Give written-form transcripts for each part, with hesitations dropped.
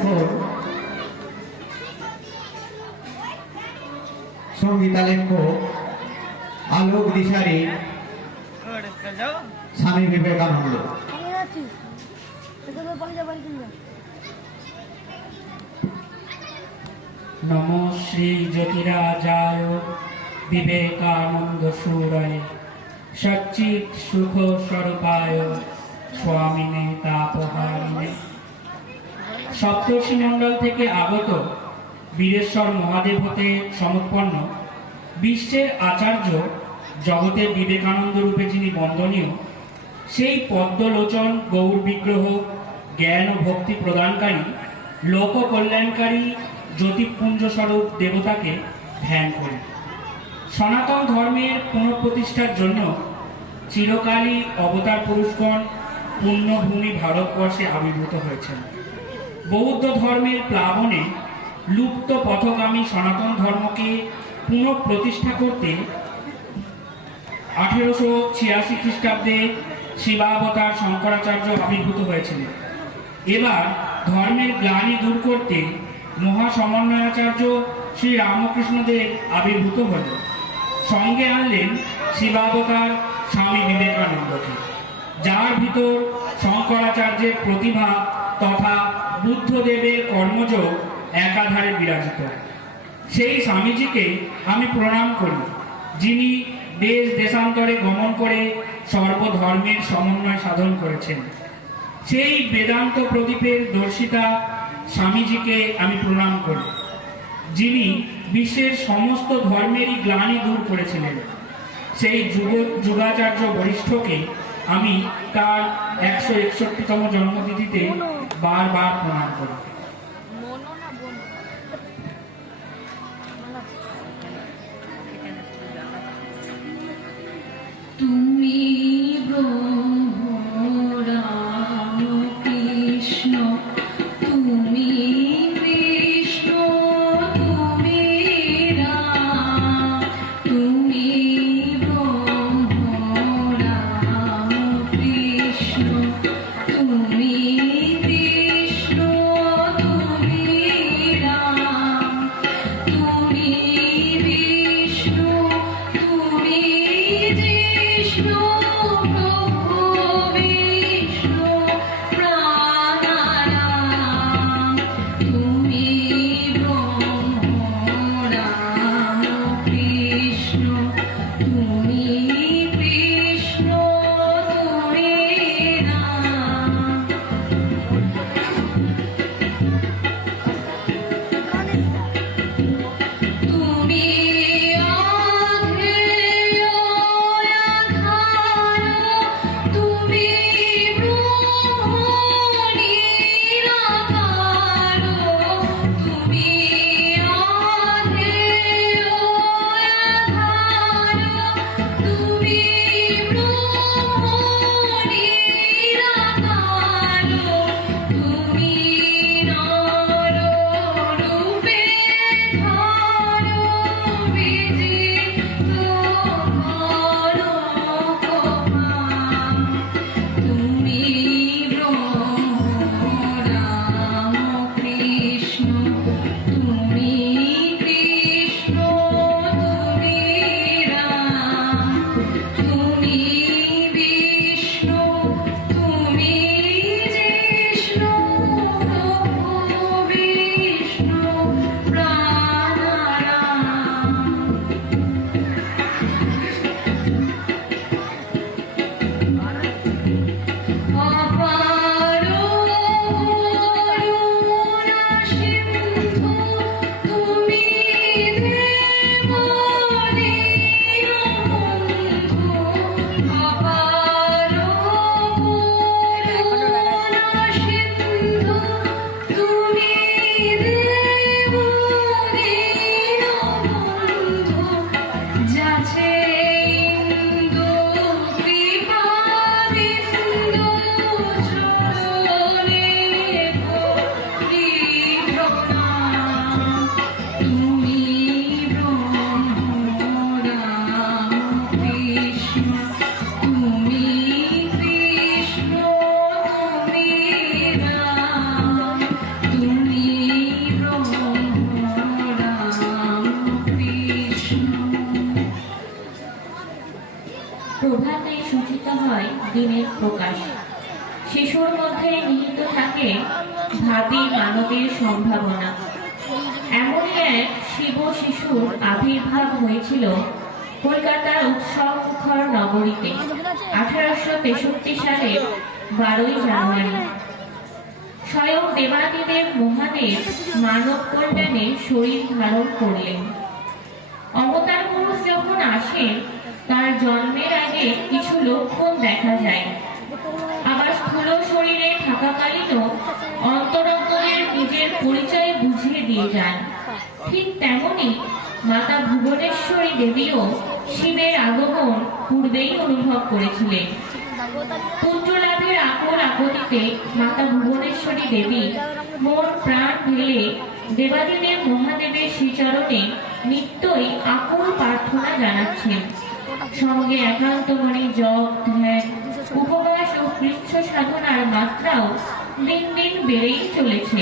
এখন সঙ্গীতা লেখক আলোক দিশারি স্বামী বিবেকানন্দ। নমো শ্রী জ্যোতিরাজায় বিবেকানন্দ সুরায় সচ্চিৎ সুখ স্বরূপায় স্বামিনে তাপহারিণে। সপ্তর্ষি মণ্ডল থেকে আগত বীরেশ্বর মহাদেব হতে সমুৎপন্ন বিশ্বের আচার্য, জগতের বিবেকানন্দ রূপে যিনি বন্দনীয়, সেই পদ্মলোচন গৌর বিগ্রহ জ্ঞান ও ভক্তি প্রদানকারী, লোক কল্যাণকারী জ্যোতিপুঞ্জ স্বরূপ দেবতাকে ধ্যান করি। সনাতন ধর্মের পুনঃপ্রতিষ্ঠার জন্য চিরকালই অবতার পুরুষগণ পুণ্যভূমি ভারতবর্ষে আবির্ভূত হয়েছেন। বৌদ্ধ ধর্মের প্লাবনে লুপ্ত পথগামী সনাতন ধর্মকে পুনঃপ্রতিষ্ঠা করতে 1886 খ্রিস্টাব্দে শিবাবতার শঙ্করাচার্য আবির্ভূত হয়েছিলেন। এবার ধর্মের গ্লানি দূর করতে মহাসমন্বয়াচার্য শ্রী রামকৃষ্ণদেব আবির্ভূত হলেন। সঙ্গে আনলেন শিবাবতার স্বামী বিবেকানন্দকে, যার ভিতর শঙ্করাচার্যের প্রতিভা তথা বুদ্ধদেবের কর্মযোগ একাধারে বিরাজিত। সেই স্বামীজিকে আমি প্রণাম করি, যিনি দেশ দেশান্তরে গমন করে সর্বধর্মের সমন্বয় সাধন করেছেন। সেই বেদান্ত প্রদীপের দর্শিতা স্বামীজিকে আমি প্রণাম করি, যিনি বিশ্বের সমস্ত ধর্মেরই গ্লানি দূর করেছিলেন। সেই যুগাচার্য বরিষ্ঠকে আমি তার 161তম জন্মতিথিতে বারবার প্রণাম করি। তুমি ব্রহ্ম রাম কৃষ্ণ, তুমি বিষ্ণু, তুমি রাম, তুমি ব্রহ্ম রাম কৃষ্ণ, তুমি বিষ্ণু, হয় দিনের প্রকাশ। শিশুর মধ্যে নিহিত থাকে ভাবী মানবের সম্ভাবনা। এমনই এক শিব শিশুর আবির্ভাব হয়েছিল কলকাতার উৎসব মুখর নগরীতে 1863 সালের 12ই জানুয়ারি। স্বয়ং দেবাদিদেব মহাদেব মানব কল্যাণে শরীর ধারণ করলেন। অবতার পুরুষ যখন আসেন তার জন্মের আগে কিছু লক্ষণ দেখা যায়, আবার স্থূল শরীরে থাকাকালীনও অন্তরঙ্গদের নিজের পরিচয় বুঝিয়ে দিয়ে যান। ঠিক তেমনি মাতা ভুবনেশ্বরী দেবীও শিবের আগমন পূর্বেই অনুভব করেছিলেন। পুত্র লাভের আকুল আকুতিতে মাতা ভুবনেশ্বরী দেবী মন প্রাণ ঢেলে দেবাদিদেব মহাদেবের শ্রীচরণে নিত্যই আকুল প্রার্থনা জানাচ্ছেন। সঙ্গে একান্ত মনে জপ, ধ্যান, উপবাস ও কৃচ্ছ সাধনার মাত্রাও দিন দিন বেড়েই চলেছে।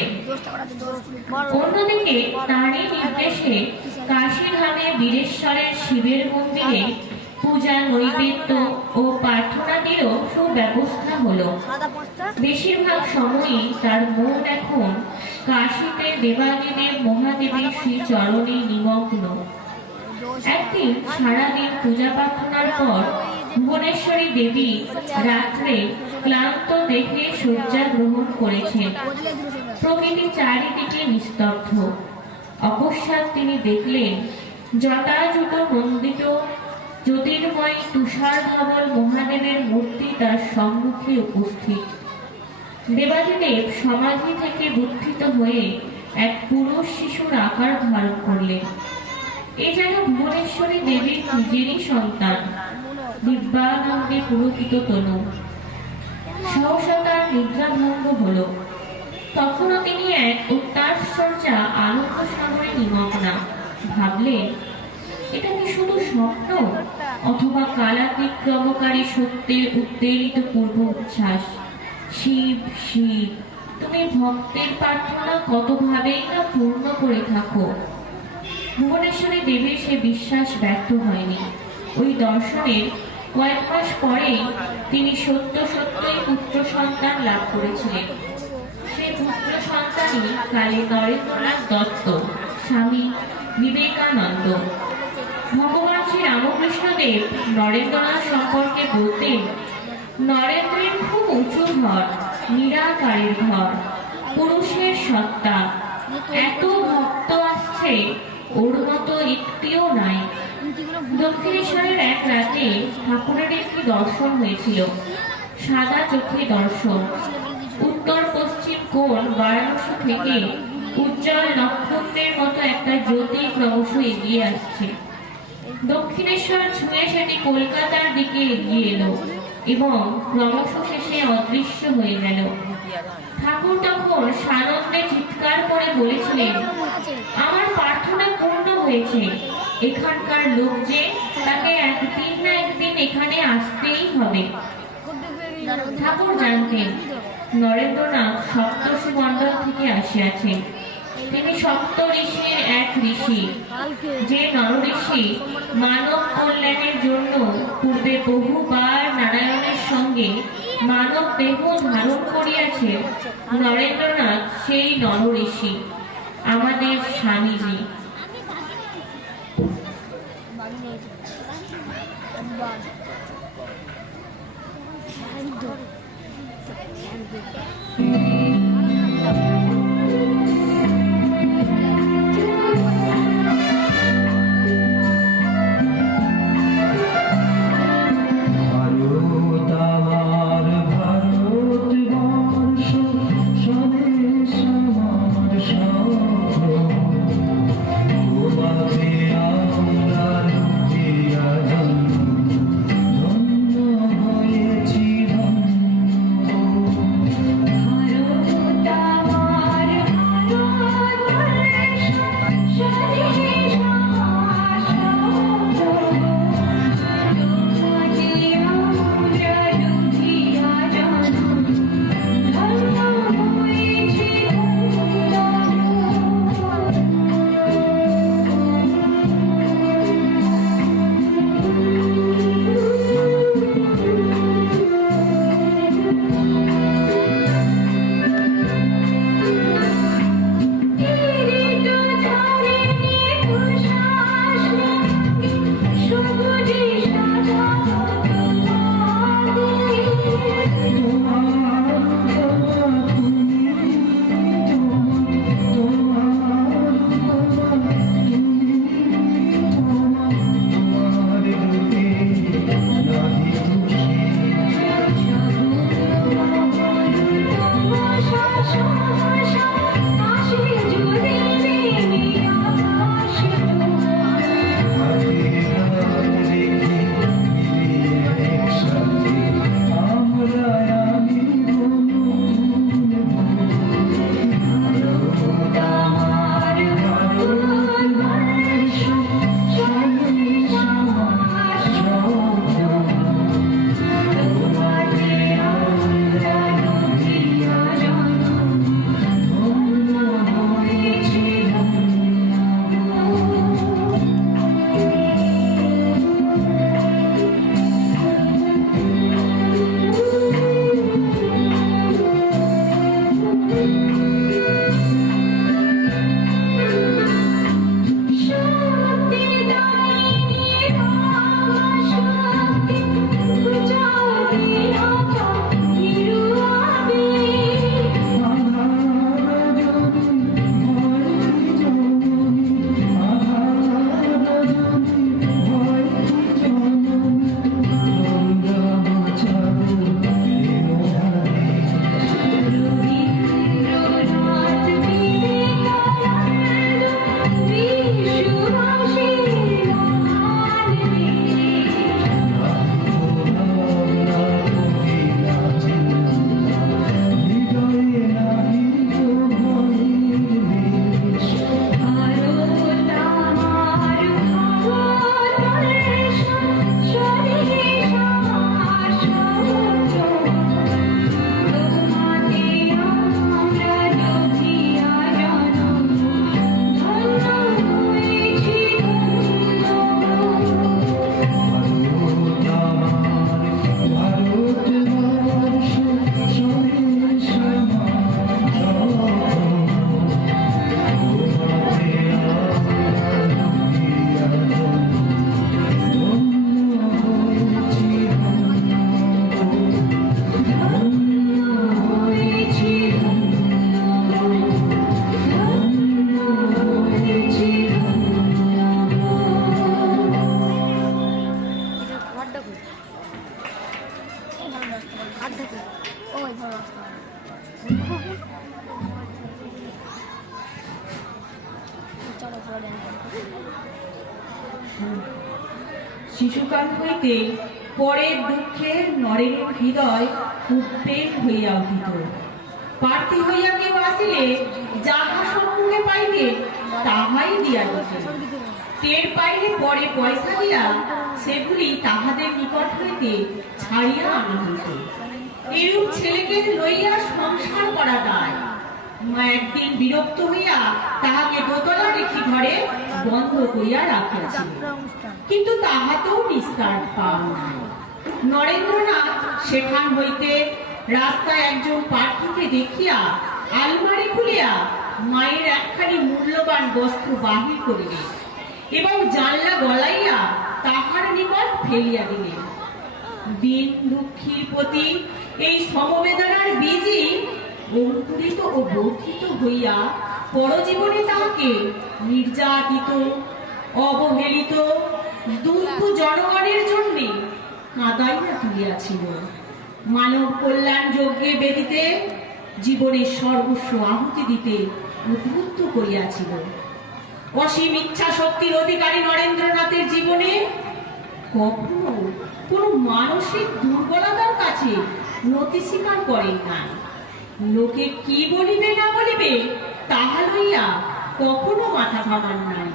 অন্যদিকে তারই নির্দেশে কাশীধামে বীরেশ্বরের শিবের মন্দিরে পূজা, নৈবেদ্য ও প্রার্থনাটিরও সুব্যবস্থা হলো। বেশিরভাগ সময়ই তার মন এখন কাশীতে দেবাদিদেব মহাদেবের শ্রীচরণে নিমগ্ন। একদিন সারাদিন পূজা প্রার্থনার পর ভুবনেশ্বরী দেবী রাত্রে ক্লান্ত দেহে শয্যা গ্রহণ করেছেন। প্রকৃতি চারিদিকে নিস্তব্ধ। অকস্মাৎ তিনি দেখলেন জটাজুট মণ্ডিত জ্যোতির্ময় তুষার ধবল মহাদেবের মূর্তি তার সম্মুখে উপস্থিত। দেবাদিদেব সমাধি থেকে উত্থিত হয়ে এক পুরুষ শিশুর আকার ধারণ করলেন। এ যেন ভুবনেশ্বরী দেবীর নিজেরই সন্তান, দিব্যানন্দে পুলকিত তনু। সহসা তার নিদ্রাভঙ্গ হল। তখনও তিনি এক অত্যাশ্চর্যা আনন্দ সাগরে নিমগ্না। ভাবলেন, এটা কি শুধু স্বপ্ন, অথবা কালাতিক্রমকারী সত্যের উদ্বেলিত পূর্ব উচ্ছ্বাস? শিব শিব, তুমি ভক্তের প্রার্থনা কতভাবেই না পূর্ণ করে থাকো। ভুবনেশ্বরী দেবীর সে বিশ্বাস ব্যর্থ হয়নি। ওই দর্শনের কয়েক মাস পরেই তিনি সত্যই পুত্র সন্তান লাভ করেছিলেন। সেই পুত্র সন্তানই কালে নরেন্দ্রনাথ দত্ত, স্বামী বিবেকানন্দ। ভগবান শ্রী রামকৃষ্ণদেব নরেন্দ্রনাথ সম্পর্কে বলতেন, নরেন্দ্রের খুব উঁচু ঘর, নিরাকারের ঘর, পুরুষের সত্তা। এত ভক্ত আসছে, ওর মতো একটিও নাই। দক্ষিণেশ্বরের এক রাতে ঠাকুরের একটি দর্শন হয়েছিল, সাদা চোখে দর্শন। উত্তর পশ্চিম কোণ বারাণসী থেকে উজ্জ্বল নক্ষত্রের মতো একটা জ্যোতি ক্রমশ এগিয়ে আসছে। দক্ষিণেশ্বর ছুঁয়ে সেটি কলকাতার দিকে এগিয়ে এলো এবং ক্রমশ শেষে অদৃশ্য হয়ে গেল। ঠাকুর তখন সানন্দে চিৎকার করে বলেছিলেন, আমার প্রার্থনা পূর্ণ হয়েছে। এখানকার লোক যে, তাকে একদিন না একদিন এখানে আসতেই হবে। ঠাকুর জানতেন নরেন্দ্রনাথ সপ্তর্ষি মণ্ডল থেকে আসিয়াছেন। তিনি সপ্ত ঋষির এক ঋষি। যে নরঋষি মানব কল্যাণের জন্য পূর্বে বহুবার নারায়ণের সঙ্গে মানব দেহ ধারণ করিয়াছেন, নরেন্দ্রনাথ সেই নরঋষি, আমাদের স্বামীজি। হাত দেখে ওই ভালো রাস্তা চলো পরে শিশুকাল হইতে পরের দুঃখে নরেনের হৃদয় উদ্বেগ হইয়া উঠিত। প্রার্থী হইয়া কেউ আসিলে যাহা সম্মুখে পাইতে তাহাই দিয়া দিত। টের পাইলে পরে পয়সা দিয়া সেগুলি তাহাদের নিকট হইতে ছাড়িয়া আনা হইত। এরূপ ছেলেকে লইয়া সংসার করা দায়। মা একদিন বিরক্ত হইয়া তাহাকে দোতলার একটি ঘরে বন্ধ করিয়া রাখিয়াছিল, কিন্তু তাহাতেও নিস্তার পান নাই। নরেন্দ্রনাথ সেখান হইতে রাস্তায় একজন প্রার্থীকে দেখিয়া আলমারি খুলিয়া মায়ের একখানি মূল্যবান বস্ত্র বাহির করিলেন এবং জানলা গলাইয়া তাহার নিকট ফেলিয়া দিলেন। দিন দুঃখীর প্রতি এই সমবেদনার বীজই অঙ্কুরিত ও বর্ধিত হইয়া পরজীবনে তাহাকে নির্যাতিত, অবহেলিত, দুস্থ জনগণের জন্য কাঁদাইয়া তুলিয়াছিল। মানব কল্যাণ যজ্ঞে বেদিতে জীবনের সর্বস্ব আহুতি দিতে উদ্বুদ্ধ করিয়াছিল। অসীম ইচ্ছা শক্তির অধিকারী নরেন্দ্রনাথের জীবনে কখনো কোন মানসিক দুর্বলতার কাছে নতি স্বীকার করেন না। লোকে কি বলিবে না বলিবে তাহা লইয়া কখনো মাথা ঘামান নাই।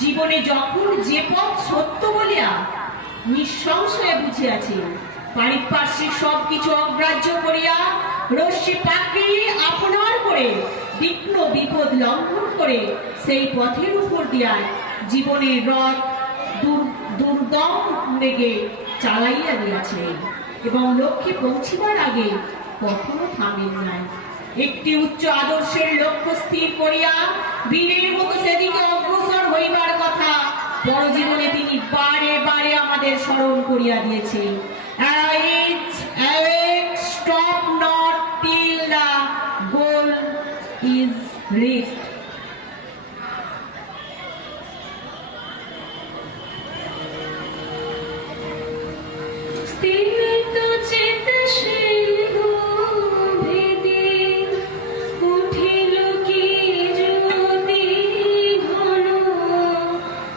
জীবনে যখন যে পথ সত্য বলিয়া নিঃসংশয়ে বুঝিয়াছে, পারিপার্শ্বিক সবকিছু অগ্রাহ্য করিয়া রশ্মি পাকড়ি আপনার করে বিঘ্ন বিপদ লঙ্ঘন করে সেই পথের উপর দিয়া জীবনের রথ দুর্দম বেগে চালাইয়া দিয়াছে এবং লক্ষ্যে পৌঁছিবার আগে কখনো থামেন নাই। একটি উচ্চ আদর্শের লক্ষ্য স্থির করিয়া বীরের মতো সেদিকে অগ্রসর হইবার কথা পরজীবনে তিনি বারে বারে আমাদের স্মরণ করিয়া দিয়েছে। Stop not till the goal is reached. স্তিমিত চিত্ত সিন্ধু ভেদে উঠিল কি জ্যোতি ঘন,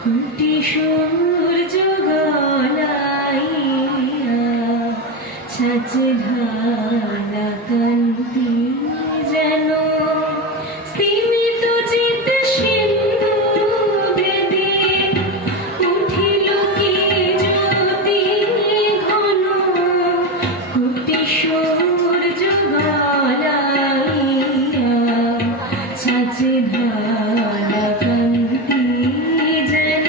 কুটি সূর্য গলাইয়া ছাঁচে ঢালা কান্তি যেন। স্তিমিত চিত্ত সিন্ধু ভেদে উঠিল কি জ্যোতি ঘন, কুটি সূর্য গলাইয়া ছাঁচে ঢালা কান্তি যেন।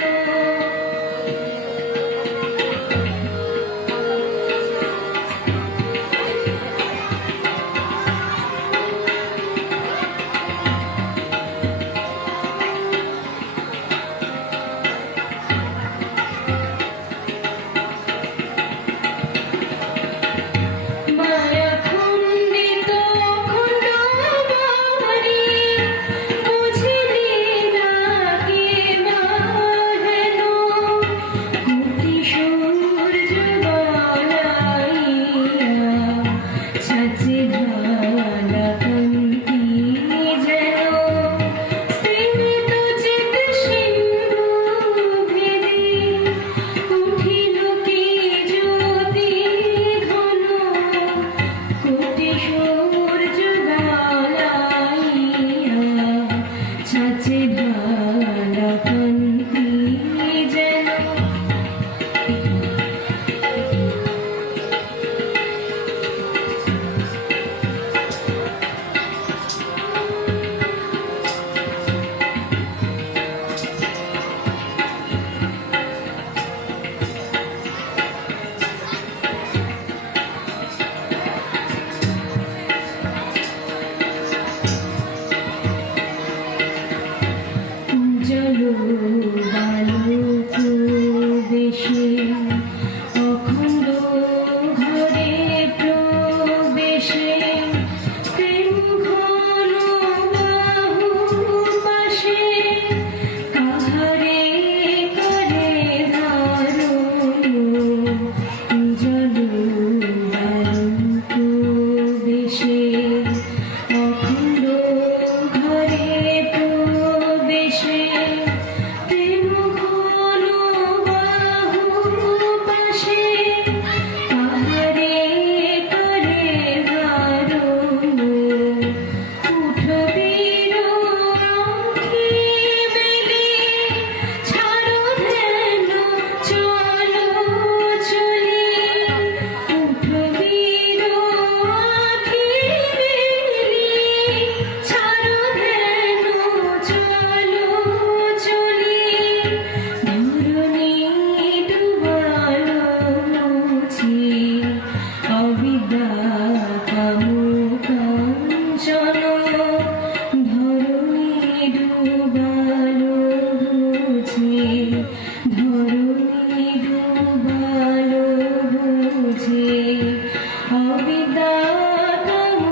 অবিদাতম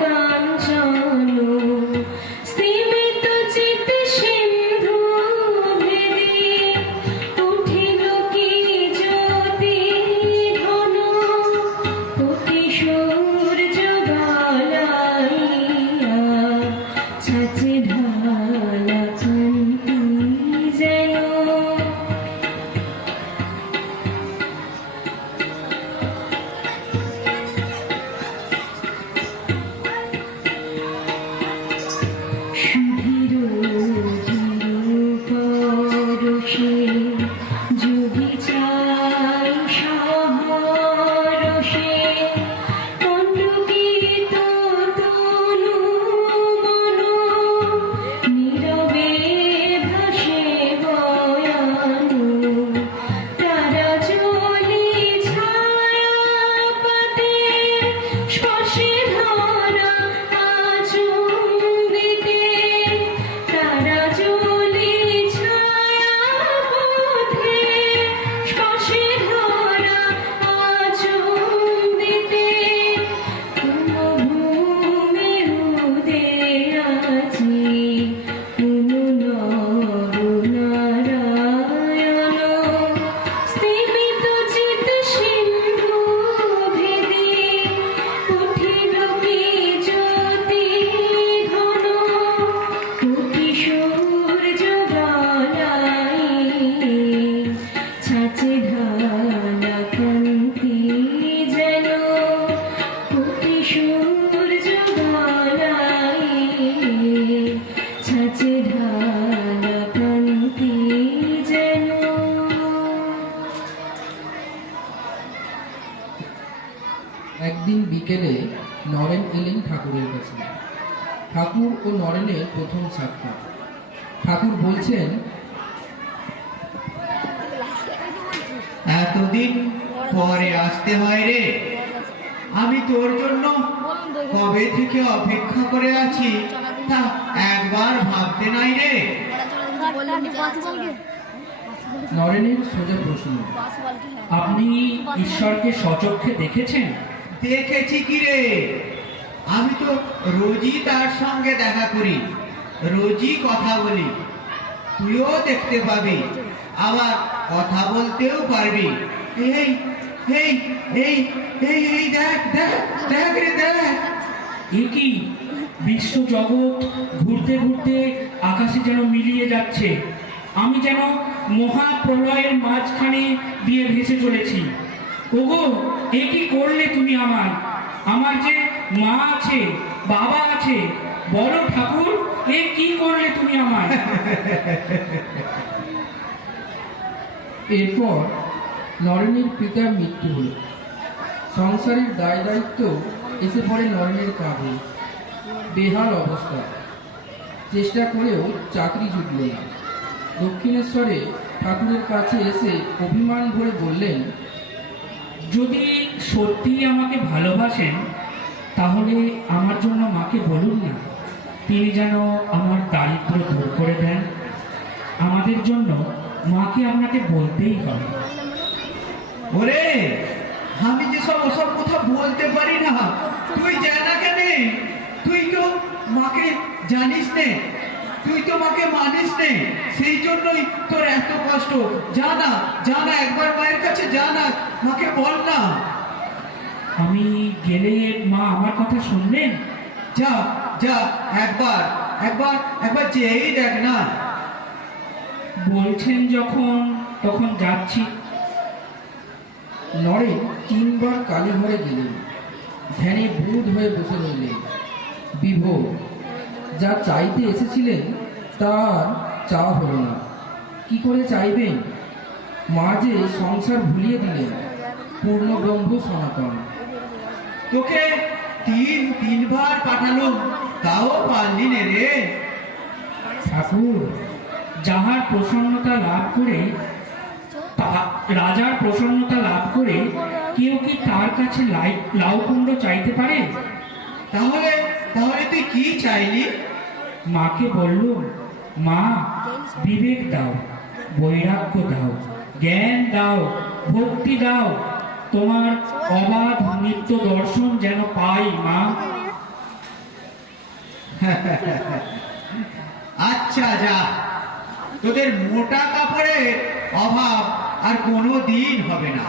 কাঞ্চন স্তিমিত চিত সিন্ধু ভেদে উঠিল কি জ্যোতি ঘন কোটি সূর্য বালাইয়া ছাঁচে ঢালা কান্তি যেন সুধীর পরশে যদি চাই সহরসে কণ্ঠগীত তনু মন নীরবে ভাসে বয়ানু তারা জলি ছায়া পাতে স্পর্শে ধরা আচম্বিতে তারা জলি ছায়া পথে স্পর্শে ধরা আচম্বিতে কোন ভূমির উদয় আছে কোন নরনারায়ণ স্তিমিত চিত সিন্ধু ভেদে উঠিল কি জ্যোতি ঘন কোটি সূর্য বালাই ছাঁচে ঢালা কান্তি যেন কোটি সূর্য বালাই ছাঁচে ঢালা কান্তি যেন। একদিন বিকেলে নরেন এলেন ঠাকুরের কাছে। ঠাকুর ও নরেনের প্রথম সাক্ষাৎ। ঠাকুর বলছেন, এতদিন পরে আসতে হয় রে। আমি তোর জন্য কবে থেকে অপেক্ষা করে আছি তা একবার ভাবতে নাই রে। নরেনের সোজা প্রশ্ন, আপনি ঈশ্বরকে সচক্ষে দেখেছেন? দেখেছি কি রে, আমি তো রোজই তার সঙ্গে দেখা করি, রোজই কথা বলি। তুইও দেখতে পাবি, আবার কথা বলতেও পারবি। এই এই এই এই এই দেখ দেখ দেখ রে দেখ। এ কি বিশ্ব জগৎ ঘুরতে ঘুরতে আকাশে যেন মিলিয়ে যাচ্ছে। আমি যেন মহাপ্রলয়ের মাঝখানে দিয়ে ভেসে চলেছি। ওগো, এ কি করলে তুমি আমার? আমার যে মা আছে, বাবা আছে, বলো ঠাকুর, এ কি করলে তুমি আমার? এরপর নরেনের পিতার মৃত্যু হল। সংসারের দায় দায়িত্ব এসে পড়ে নরেনের কাঁধে। বেহাল অবস্থা, চেষ্টা করেও চাকরি জুটল না। দক্ষিণেশ্বরে ঠাকুরের কাছে এসে অভিমান ভরে বললেন, যদি সত্যি আমাকে ভালোবাসেন তাহলে আমার জন্য মাকে বলুন না, তিনি যেন আমার দারিদ্র দূর করে দেন। আমাদের জন্য মাকে আপনাকে বলতেই হবে। ওরে, আমি যেসব ওসব কথা বলতে পারি না, তুই জানা কেন? তুই তো মাকে জানিস নে, তুই তো মাকে মানিস নে, সেই জন্যই তোর এত কষ্ট। জানা জানা, একবার মায়ের কাছে জানা, মাকে বল না। আমি গেলে মা আমার কথা শুনবেন? যা যা, একবার একবার একবার যেই দেখ না। বলছেন যখন, তখন যাচ্ছি। নরেন 3 বার কালীঘরে গেলেন। ধ্যানে বুধ হয়ে বসে রইলেন। বিভোর, যা চাইতে এসেছিলেন তার চাওয়া হলো না। কি করে চাইবেন? মা যে সংসার ভুলিয়ে দিলেন, পূর্ণ ব্রহ্ম সনাতন। তোকে তিনবার পাঠালুম, তাও পারলি নে রে। ঠাকুর, যাহার প্রসন্নতা লাভ করে, রাজার প্রসন্নতা লাভ করে কেউ কি তার কাছে লাউ কুমড়ো চাইতে পারে? তাহলে তাহলে তুই কি চাইলি? মাকে বললুম, মা, বিবেক দাও, বৈরাগ্য দাও, জ্ঞান দাও, ভক্তি দাও, তোমার অবাধ নিত্য দর্শন যেন পাই মা। আচ্ছা যা, তোদের মোটা কাপড়ের অভাব আর কোনো দিন হবে না।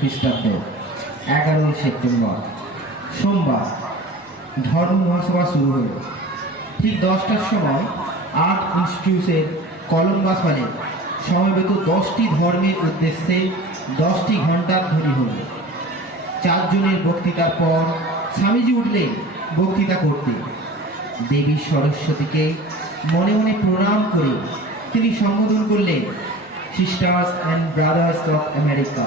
খ্রিস্টাব্দ 11 সেপ্টেম্বর সোমবার ধর্ম মহাসভা শুরু হলো। ঠিক 10টার সময় আর্ট ইনস্টিটিউটের কলম্বাস হলে সমবেত 10টি ধর্মের উদ্দেশ্যে 10টি ঘন্টার ধ্বনি হল। 4 জনের বক্তৃতার পর স্বামীজি উঠলেন বক্তৃতা করতে। দেবী সরস্বতীকে মনে মনে প্রণাম করে তিনি সম্বোধন করলেন, sisters and brothers of America.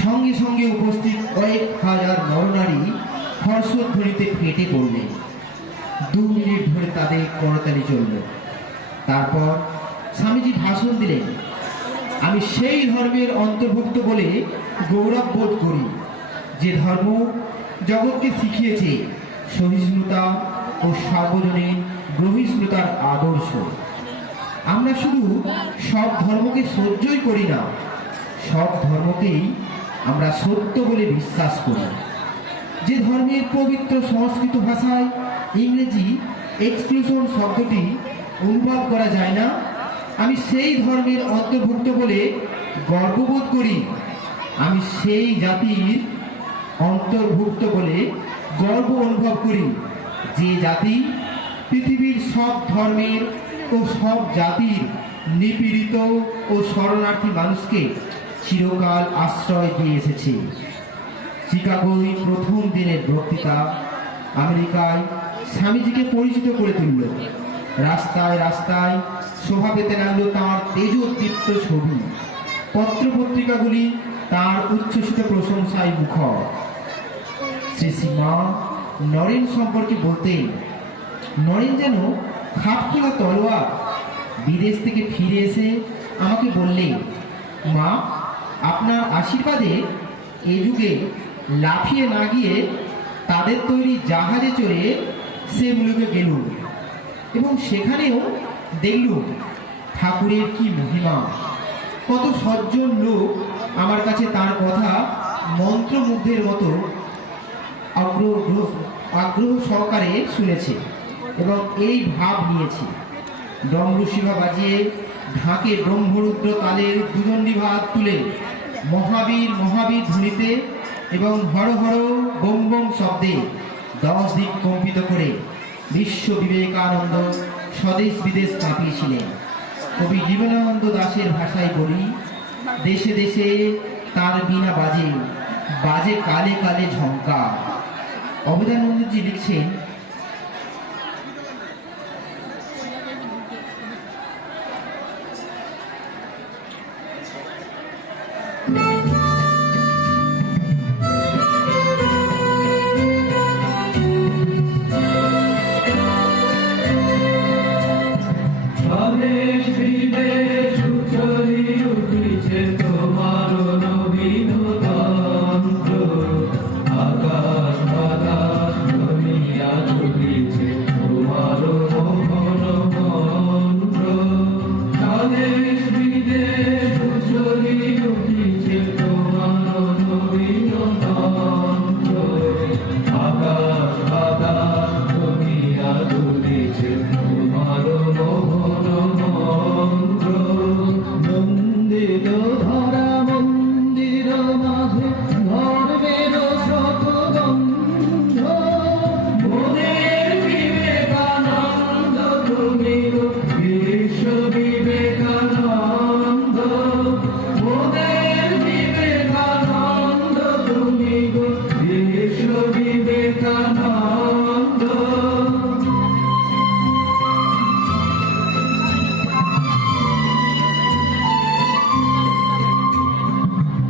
সঙ্গে সঙ্গে উপস্থিত কয়েক হাজার নরনারী হর্ষধ্বনিতে ফেটে পড়লেন। 2 মিনিট ধরে তাদের করতালি চলল। তারপর স্বামীজি ভাষণ দিলেন, আমি সেই ধর্মের অন্তর্ভুক্ত বলে গৌরব বোধ করি যে ধর্ম জগৎকে শিখিয়েছে সহিষ্ণুতা ও সার্বজনীন গ্রহিষ্ণুতার আদর্শ। আমরা শুধু সব ধর্মকে সহ্যই করি না, সব ধর্মকেই আমরা সত্য বলে বিশ্বাস করি। যে ধর্মের পবিত্র সংস্কৃত ভাষায় ইংরেজি এক্সক্লুশন শব্দটি অনুবাদ করা যায় না, আমি সেই ধর্মের অন্তর্ভুক্ত বলে গর্ববোধ করি। আমি সেই জাতির অন্তর্ভুক্ত বলে গর্ব অনুভব করি যে জাতি পৃথিবীর সব ধর্মের ও সব জাতির নিপীড়িত ও শরণার্থী মানুষকে চিরকাল আশ্রয় দিয়ে এসেছে। চিকাগোয় প্রথম দিনের বক্তৃতা আমেরিকায় স্বামীজিকে পরিচিত করে তুলল। রাস্তায় রাস্তায় শোভা পেতে লাগলো তাঁর তেজোদ্দীপ্ত ছবি। পত্রপত্রিকাগুলি তাঁর উচ্ছ্বসিত প্রশংসায় মুখর। শ্রীমা নরেন সম্পর্কে বলতেন, নরেন যেন খাপখোলা তলোয়ার। বিদেশ থেকে ফিরে এসে আমাকে বললেন, মা, আপনার আশীর্বাদে এ যুগে লাফিয়ে না গিয়ে তাদের তৈরি জাহাজে চড়ে সে মুলুকে গেলুম এবং সেখানেও দেখলুম ঠাকুরের কি মহিমা। কত সজ্জন লোক আমার কাছে তার কথা মন্ত্রমুগ্ধের মতো আগ্রহ সহকারে শুনেছে এবং এই ভাব নিয়েছে। ডমরু শিবা বাজিয়ে ঢাকে ব্রহ্মরুদ্র তালের দুদণ্ডীভাত তুলে মহাবীর মহাবীর ধ্বনিতে এবং হর হর বোম বোম শব্দে 10 দিক কম্পিত করে বিশ্ব বিবেকানন্দ স্বদেশ বিদেশ কাঁপিয়েছিলেন। কবি জীবনানন্দ দাশের ভাষায় বলি, দেশে দেশে তার বিনা বাজে, বাজে কালে কালে ঝঙ্কার। অবদানন্দজি লিখছেন, স্বদেশ বিদেশ উচ্চরি উঠিছে তোমার নবীন তন্ত্র, আকাশ বাতাস দুনিয়া ঝুঁকিছে তোমার মোহন মন্ত্র। স্বদেশ বিদেশ উচ্চরি উঠিছে তোমার নবীন তন্ত্র, আকাশ বাতাস দুনিয়া ঝুঁকিছে তোমার মোহন মন্ত্র। নন্দিত ধরা মন্দির মাঝে ধর্মের শতগন্ধ, মোদের বিবেকানন্দ তুমি গো বিশ্ব বিবেকানন্দ, মোদের বিবেকানন্দ তুমি গো বিশ্ব বিবেকানন্দ।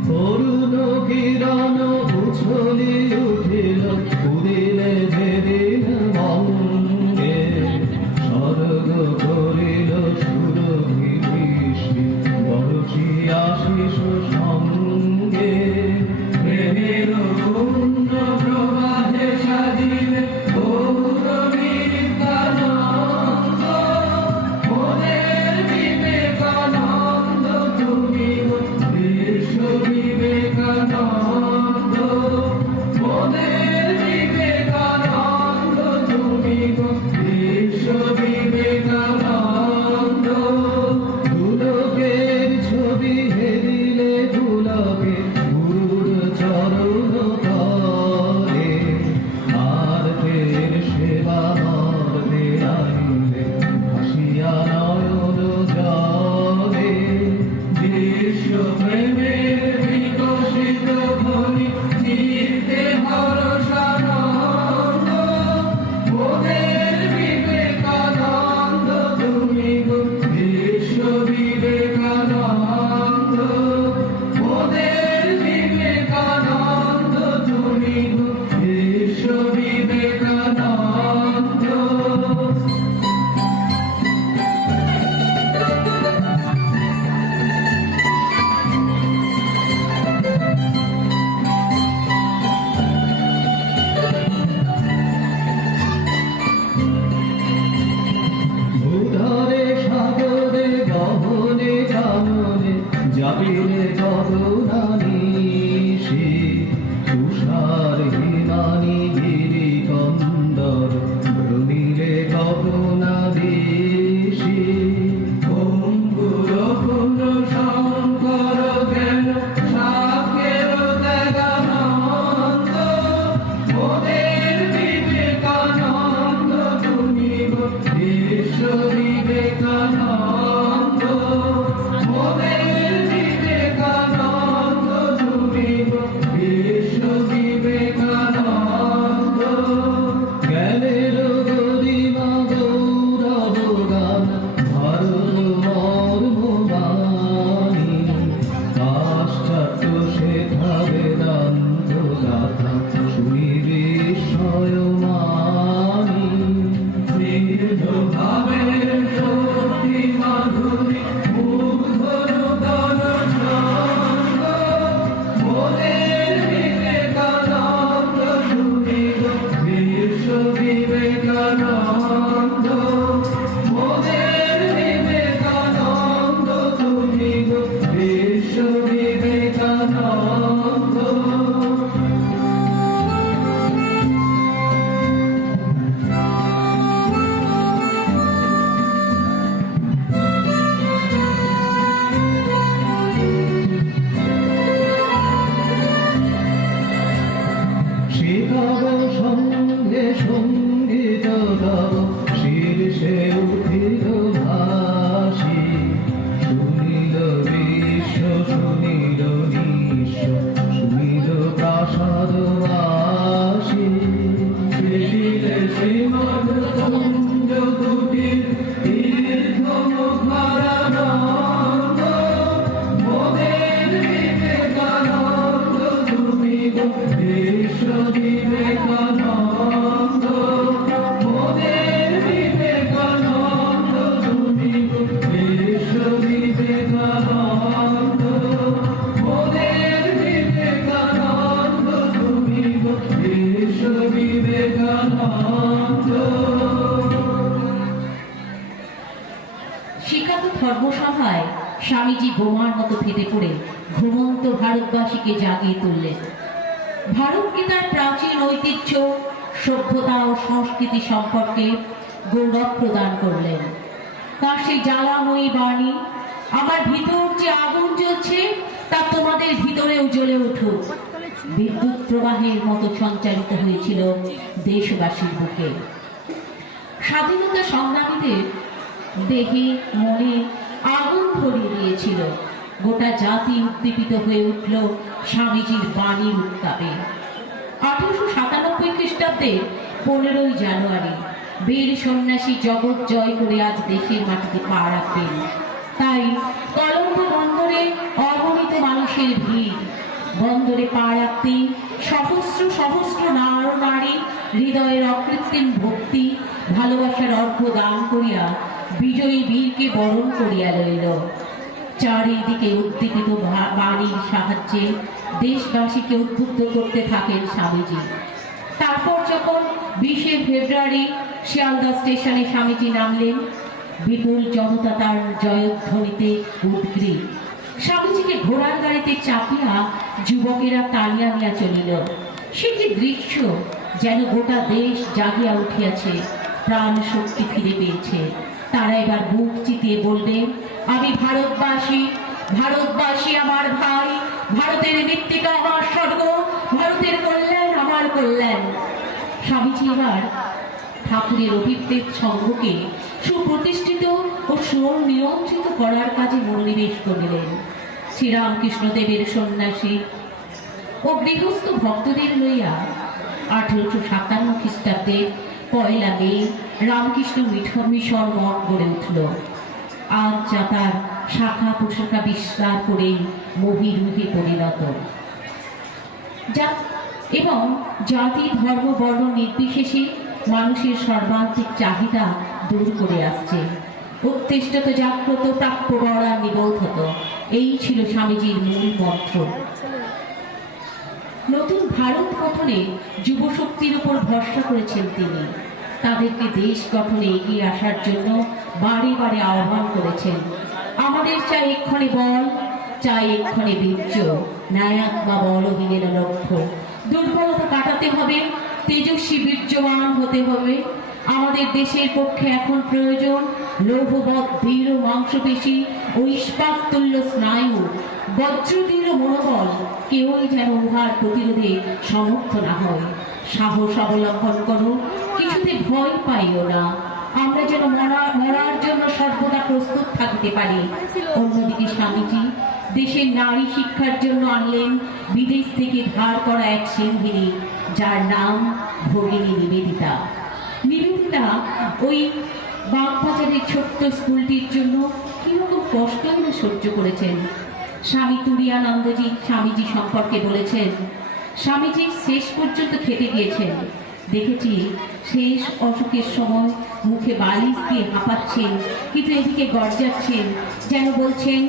তরুণ কিরণ উছলি উঠিল উদিলে যেদিন মঙ্গে, স্বর্গ করিল সুরভি বৃষ্টি বরষি আশিস সঙ্গে। প্রেমের পূর্ণ প্রবাহে সাজিলে গৌরবিকানন্দ, মোদের বিবেকানন্দ তুমি গো বিশ্ব বিবেকানন্দ, মোদের বিবেকানন্দ তুমি গো বিশ্ব বিবেকানন্দ, মোদের বিবেকানন্দ তুমি গো বিশ্ব বিবেকানন্দ। ভূধরে সাগরে গহনে কামনে যাবিরে গগনানিশি, তুষার হিমানি গিরি কন্দর ভ্রমিরে গগনাদিশি। অঙ্কুর পূর্ণ শঙ্কর জ্ঞান সাক্ষের ত্যাগানন্দ, মোদের বিবেকানন্দ তুমি গো বিশ্ব বিবেকানন্দ, মোদের বিবেকানন্দ তুমি গো বিশ্ব বিবেকানন্দ। জ্ঞানের গরিমা গৌরব গান ভারত মর্মবাণী, পাশ্চাত্য শেখা বেদান্ত গাথা শুনিবে স্বয়মানি। দীর্ঘ ভাবের শক্তি মাধুরী মুগ্ধ নূতন ছন্দ, মোদের বিবেকানন্দ তুমি গো বিশ্ব বিবেকানন্দ, মোদের বিবেকানন্দ তুমি গো বিশ্ব বিবেকানন্দ। শিখর সঙ্গে সঙ্গীত গাব শীর্ষে উঠিল ভাসি, শুনিল বিশ্ব শুনিল নিঃস্ব শুনিল প্রাসাদবাসী। শিখিলে শ্রীমদ কুঞ্জ কুটির তীর্থ মুখারানন্দ, মোদের বিবেকানন্দ তুমি গো বিশ্ব বিবেকানন্দ, মোদের বিবেকানন্দ তুমি গো বিশ্ব বিবেকানন্দ, মোদের বিবেকানন্দ তুমি গো বিশ্ব বিবেকানন্দ। শিকাগো ধর্মসভায় স্বামীজি বোমার মতো ফেটে পড়ে ঘুমন্ত ভারতবাসীকে জাগিয়ে তুললেন। ভারতকে তার প্রাচীন ঐতিহ্য, সভ্যতা ও সংস্কৃতি সম্পর্কে গৌরব প্রদান করলেন। তার সেই জ্বালাময়ী বাণী, আমার ভিতর যে আগুন জ্বলছে তা তোমাদের ভিতরেও জ্বলে উঠুক, বিদ্যুৎ প্রবাহের মতো সঞ্চারিত হয়েছিল দেশবাসীর বুকে। স্বাধীনতা সংগ্রামীদের দেহে মনে আগুন ভরিয়ে দিয়েছিল। গোটা জাতি উদ্দীপিত হয়ে উঠল স্বামীজির বাণীর উত্তাপে। 1897 খ্রিস্টাব্দে 15ই জানুয়ারি বীর সন্ন্যাসী জগৎ জয় করে আজ দেশের মাটিতে পা রাখবেন। তাই কলম্বো বন্দরে অগণিত মানুষের ভিড়। বন্দরে পা রাখতে সহস্র সহস্র নর নারী হৃদয়ের অকৃত্রিম ভক্তি ভালোবাসার অর্ঘ্য দান করিয়া বিজয়ী বীরকে বরণ করিয়া লইল। চারিদিকে উদ্দীপিত বাণীর সাহায্যে দেশবাসীকে উদ্বুদ্ধ করতে থাকেন স্বামীজি। তারপর যখন 20শে ফেব্রুয়ারি শিয়ালদা স্টেশনে স্বামীজি নামলেন, বিপুল জনতা তার জয়ধ্বনিতে উদ্গ্রীব। স্বামীজিকে ঘোড়ার গাড়িতে চাপিয়া যুবকেরা টানিয়া নিয়া চলিল। সে কি দৃশ্য! যেন গোটা দেশ জাগিয়া উঠিয়াছে, প্রাণ শক্তি ফিরে পেয়েছে। তারা এবার বুক চিতিয়ে বলবেন, আমি ভারতবাসী, ভারতবাসী আমার ভাই, ভারতের মৃত্তিকা আমার স্বর্গ, ভারতের কল্যাণ আমার কল্যাণ। স্বামীজি এবার ঠাকুরের অভিপ্রেত সঙ্গকে সুপ্রতিষ্ঠিত ও সুনিয়ন্ত্রিত করার কাজে মনোনিবেশ করিলেন। শ্রীরামকৃষ্ণদেবের সন্ন্যাসী ও গৃহস্থ ভক্তদের লইয়া 1857 খ্রিস্টাব্দে 1 মে রামকৃষ্ণ মিশন মঠ গড়ে উঠল। আজ যা তার শাখা পোশাখা বিস্তার করে মহিরূহে পরিণত যা এবং জাতি ধর্ম বর্ণ নির্বিশেষে মানুষের সর্বান্তিক চাহিদা দূর করে আসছে। উত্তেষ্টত জাগ্রত প্রাপ্য বড়া নিবোধ হতো, এই ছিল স্বামীজির মূল মন্ত্র। নতুন ভারত গঠনে যুব শক্তির উপর ভরসা করেছেন তিনি। তাদেরকে দেশ গঠনে এগিয়ে আসার জন্য বারে বারে আহ্বান করেছেন। আমাদের চাই এক্ষণে বল, চাই এক্ষণে বীর্য, নায়ক বা বলহীনের লক্ষ্য। দুর্বলতা কাটাতে হবে, তেজস্বী বীর্যবান হতে হবে। আমাদের দেশের পক্ষে এখন প্রয়োজন লৌহবৎ দৃঢ় মাংসপেশী ও ইস্পাত তুল্য স্নায়ু, বজ্রদৃঢ় মনোবল। কেউই যেন উহার প্রতিরোধে সমর্থ না হয়। সাহস অবলম্বন করো, কিছুতে ভয় পাইও না। আমরা যেন মরার জন্য সর্বদা প্রস্তুত থাকতে পারি। অন্যদিকে স্বামীজি দেশের নারী শিক্ষার জন্য আনলেন বিদেশ থেকে ধার করা এক সিংহিনী, যার নাম ভগিনী নিবেদিতা। নিবেদিতা ওই বাগবাজারের ছোট্ট স্কুলটির জন্য কিরকম কষ্টগুলো সহ্য করেছেন। স্বামী তুরীয়ানন্দজি স্বামীজি সম্পর্কে বলেছেন, স্বামীজি শেষ পর্যন্ত খেতে গিয়েছেন। দেখেছি শেষ অসুখের সময় মুখে বালিশ দিয়ে হাঁপাচ্ছেন, কিন্তু এদিকে গর্জাচ্ছেন, যেন বলছেন,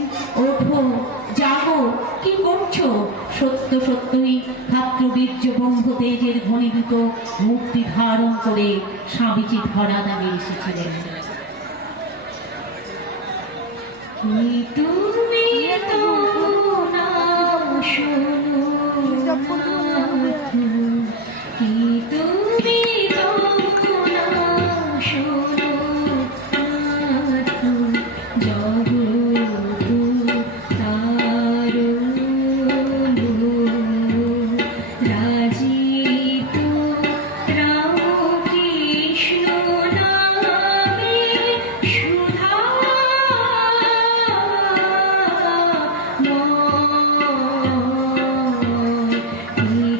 ওঠো, জাগো, কি করছো? সত্য সত্যই ক্ষাত্রবীর্য ব্রহ্ম তেজের ঘনীভূত মূর্তি ধারণ করে স্বামীজি ধরা দামে এসেছিলেন। তুমি তো না শোনো কি তুমি তো না শোনো জগৎ তারুণ্য রাজিত রামকৃষ্ণ নামে সুধা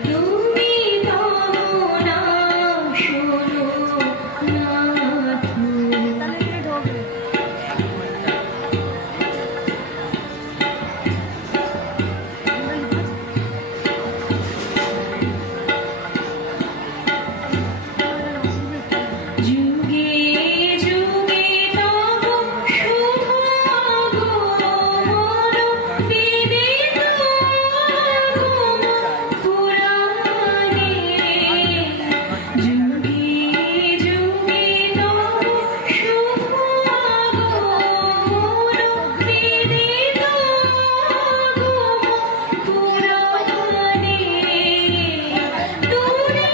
তুমি তো না শোনো নাথ তাহলে তুমি ঢোকবে। যুগে যুগে তব শুভ আগমন বিদিত আগমন পুরাণে যুগে যুগে তব শুভ আগমন বিদিত আগমন পুরাণে দূরে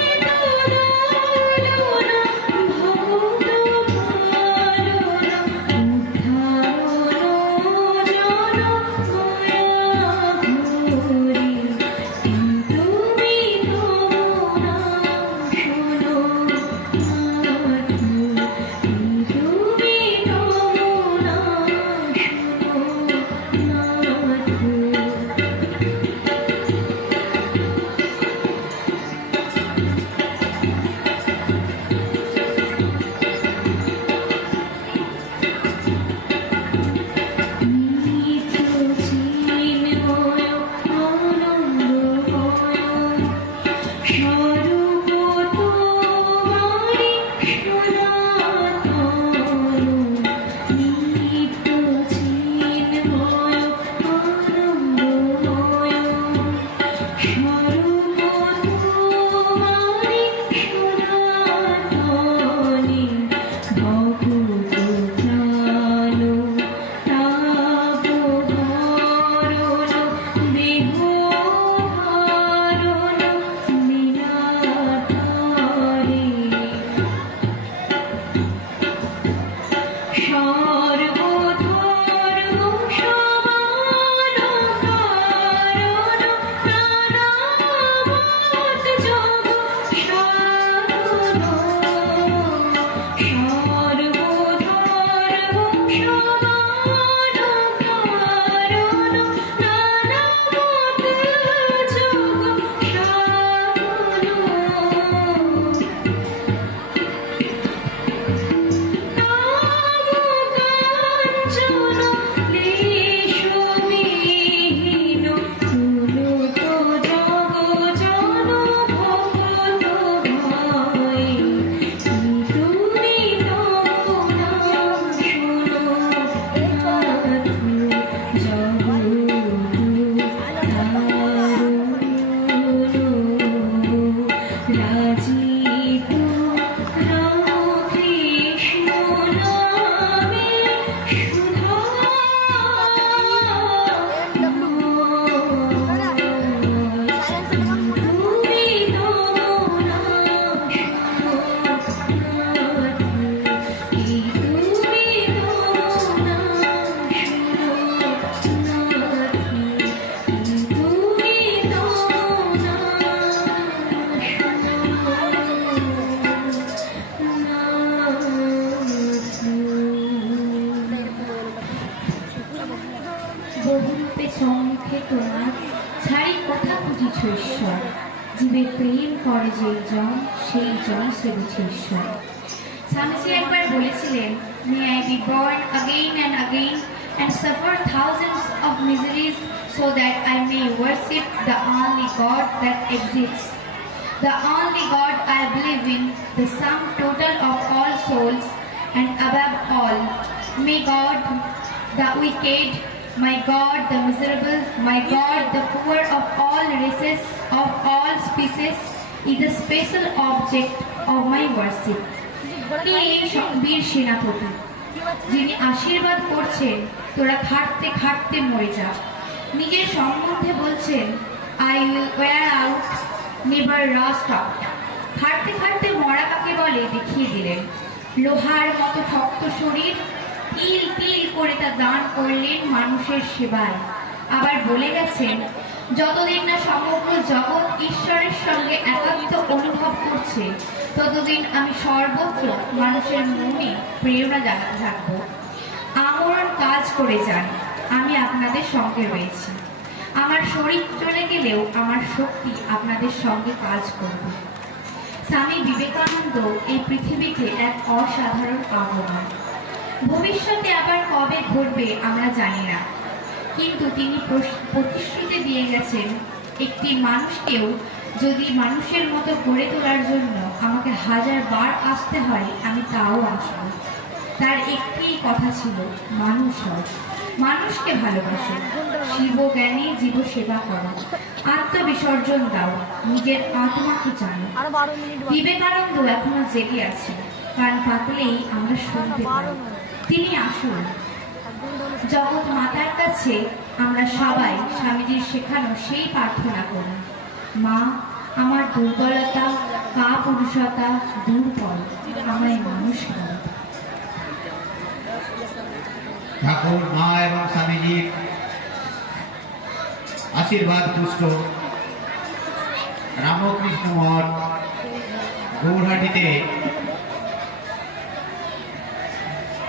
Joy. বহুরূপে সম্মুখে তোমার ছাড়ি কথা খুঁজিছ ঈশ্বর, জীবে প্রেম করে যেই জন সেই জন সে বুঝে ঈশ্বর। স্বামীজি একবার বলেছিলেন, may I B born again and again and suffer thousands of miseries so that I may worship the only God that exists. The only God I believe in, the sum total of all souls, and above all, may God, the wicked, my God, the miserable, my God, the poor of all races, of all species, is the special object of my worship. এই বীর সেনাপতি যিনি আশীর্বাদ করছেন তোরা খাটতে খাটতে মরে যা, নিজের সম্বন্ধে বলছেন I will wear out, never rust out. খাটতে খাটতে মরা কাকে বলে দেখিয়ে দিলেন। লোহার মতো শক্ত শরীর তিল তিল করে তা দান করলেন মানুষের সেবায়। আবার বলে গেছেন, যতদিন না সমগ্র জগৎ ঈশ্বরের সঙ্গে একাত্ম অনুভব করছে ততদিন আমি সর্বত্র মানুষের মনে প্রেরণা জানাতে থাকবো। আমরণ কাজ করে যান, আমি আপনাদের সঙ্গে রয়েছি। আমার শরীর চলে গেলেও আমার শক্তি আপনাদের সঙ্গে কাজ করবে। স্বামী বিবেকানন্দ এই পৃথিবীতে এক অসাধারণ আগমন। ভবিষ্যতে আবার কবে ঘটবে আমরা জানি না, কিন্তু তিনি প্রতিশ্রুতি দিয়ে গেছেন, একটি মানুষকেও যদি মানুষের মতো গড়ে তোলার জন্য আমাকে 1000 বার আসতে হয় আমি তাও আসব। তার একটি কথা ছিল, মানুষ হও, মানুষকে ভালোবাসো, শিবজ্ঞানী জীব সেবা করো, আত্মবিসর্জন দাও, নিজের আত্মাকে জানো। আরো 12 মিনিট বাকি। বিবেকানন্দ এখনো জেগে আছে, কান পাতলেই আমরা শুনতে পাই। তিনি আসুন। জগৎ মাতার কাছে আমরা সবাই স্বামীজির শেখানো সেই প্রার্থনা করি, মা আমার দুর্বলতা কাপুরুষতা দূর করো, আমায় মানুষ করো। ঠাকুর মা এবং স্বামীজির আশীর্বাদ পুষ্ট রামকৃষ্ণ মঠ গৌরহাটিতে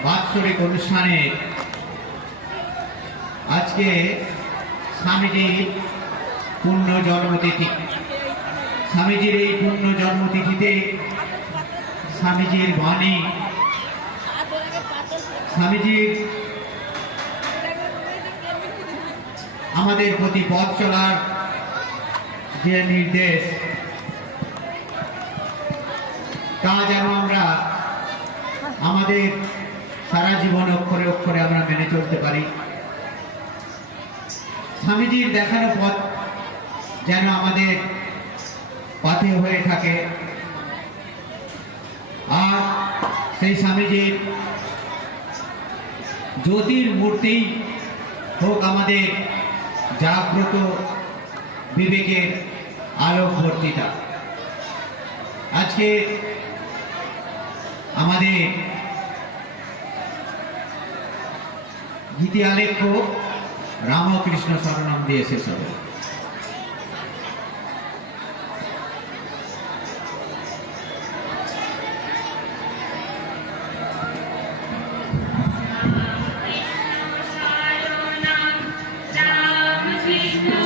বাৎসরিক অনুষ্ঠানে আজকে স্বামীজির পূর্ণ জন্মতিথি। স্বামীজির এই পূর্ণ জন্মতিথিতে স্বামীজির বাণী, স্বামীজির আমাদের প্রতি পথ চলার যে নির্দেশ, তা যেন আমরা আমাদের সারা জীবন অক্ষরে অক্ষরে আমরা মেনে চলতে পারি। স্বামীজির দেখানো পথ যেন আমাদের পথে হয়ে থাকে, আর সেই স্বামীজির জ্যোতির মূর্তি হোক আমাদের জাগ্রত বিবেকের আলোক বর্তিতা। আজকে আমাদের গীতি আলেখ্য রামকৃষ্ণ শরণম দিয়ে শেষ হবে। Krishna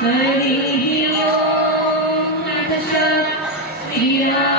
हरि ओम तत्सत् श्री राम